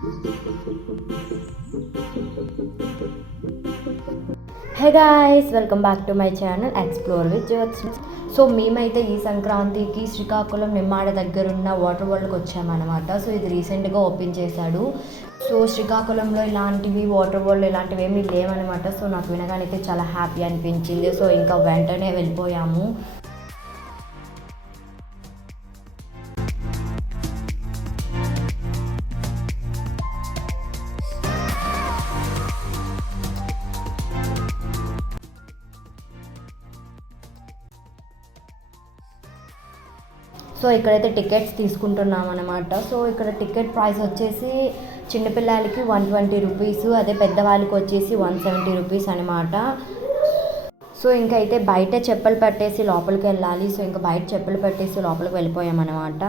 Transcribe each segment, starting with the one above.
Hey guys, welcome back to my channel explore with Jyotsna. సో మేమైతే ఈ సంక్రాంతికి శ్రీకాకుళం నిమ్మాడ దగ్గరున్న వాటర్ వరల్డ్కి వచ్చామన్నమాట. సో ఇది రీసెంట్గా ఓపెన్ చేశాడు. సో శ్రీకాకుళంలో ఇలాంటివి వాటర్ వరల్డ్ ఇలాంటివి ఏమీ లేవన్నమాట. సో నాకు వినగానైతే చాలా హ్యాపీ అనిపించింది. సో ఇంకా వెంటనే వెళ్ళిపోయాము. సో ఇక్కడైతే టికెట్స్ తీసుకుంటున్నాం అనమాట. సో ఇక్కడ టికెట్ ప్రైస్ వచ్చేసి చిన్నపిల్లలకి 120 రూపీస్, అదే పెద్దవాళ్ళకి వచ్చేసి 170 రూపీస్ అనమాట. సో ఇంకైతే బయట చెప్పులు పెట్టేసి లోపలికి వెళ్ళాలి. సో ఇంకా బయట చెప్పులు పెట్టేసి లోపలికి వెళ్ళిపోయామన్నమాట.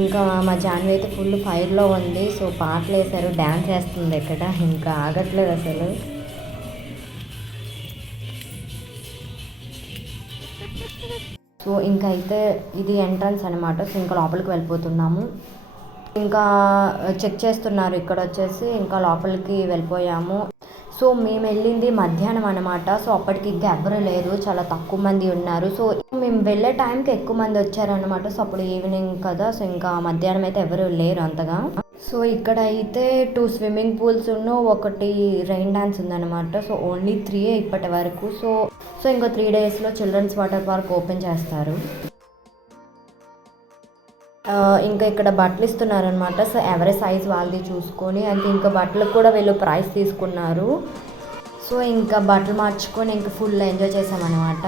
ఇంకా మా జాన్వి అయితే ఫుల్ ఫైర్లో ఉంది. సో పాటలు వేశారు, డ్యాన్స్ వేస్తుంది ఇక్కడ, ఇంకా ఆగట్లేదు అసలు. సో ఇంకైతే ఇది ఎంట్రన్స్ అనమాట. సో ఇంకా లోపలికి వెళ్ళిపోతున్నాము. ఇంకా చెక్ చేస్తున్నారు ఇక్కడ వచ్చేసి, ఇంకా లోపలికి వెళ్ళిపోయాము. సో మేము వెళ్ళింది మధ్యాహ్నం అనమాట. సో అప్పటికి ఇంకా ఎవరు లేరు, చాలా తక్కువ మంది ఉన్నారు. సో మేము వెళ్ళే టైంకి ఎక్కువ మంది వచ్చారనమాట. సో అప్పుడు ఈవినింగ్ కదా, సో ఇంకా మధ్యాహ్నం అయితే ఎవరు లేరు అంతగా. సో ఇక్కడ అయితే 2 స్విమ్మింగ్ పూల్స్ ఒకటి రెయిన్ డ్యాన్స్ ఉందన్నమాట. సో ఓన్లీ 3 ఇప్పటి వరకు. సో ఇంకో 3 డేస్లో చిల్డ్రన్స్ వాటర్ పార్క్ ఓపెన్ చేస్తారు. ఇంకా ఇక్కడ బట్టలు ఇస్తున్నారనమాట. సో ఎవరి సైజ్ వాళ్ళది చూసుకొని, అంటే ఇంకా బట్టలకు కూడా వీళ్ళు ప్రైస్ తీసుకున్నారు. సో ఇంకా బట్టలు మార్చుకొని ఇంకా ఫుల్ ఎంజాయ్ చేసామన్నమాట.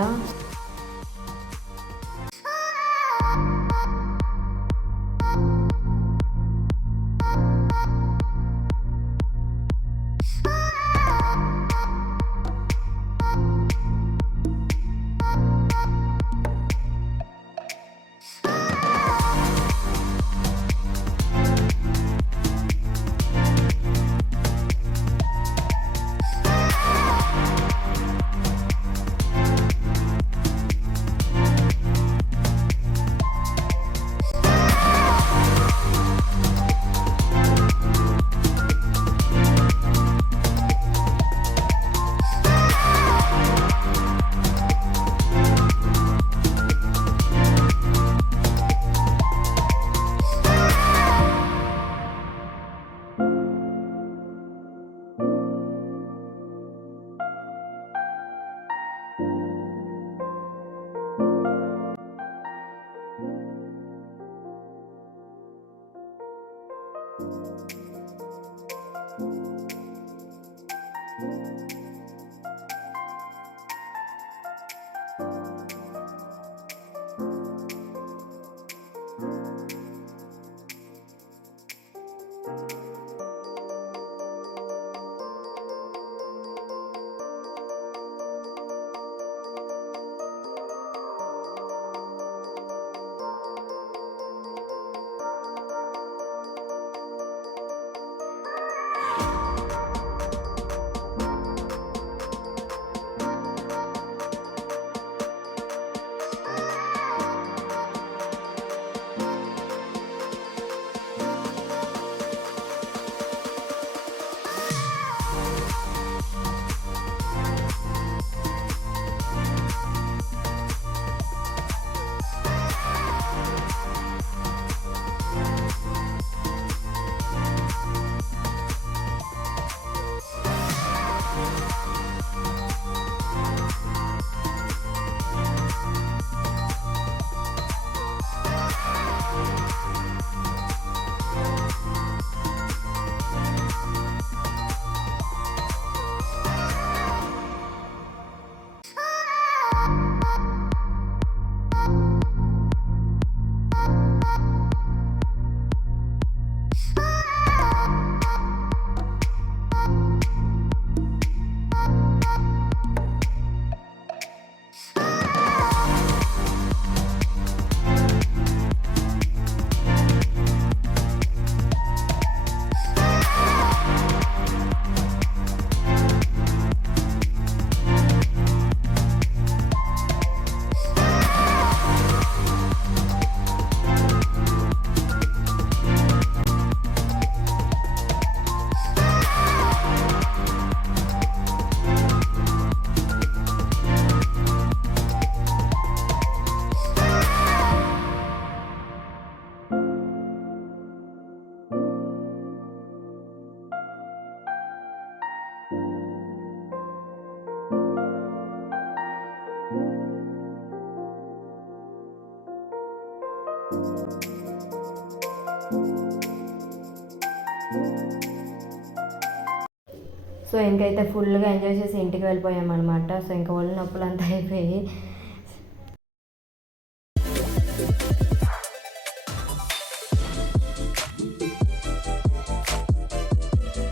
సో ఇంకైతే ఫుల్గా ఎంజాయ్ చేసి ఇంటికి వెళ్ళిపోయామన్నమాట. సో ఇంకా ఒళ్ళు నొప్పులు అంతా అయిపోయి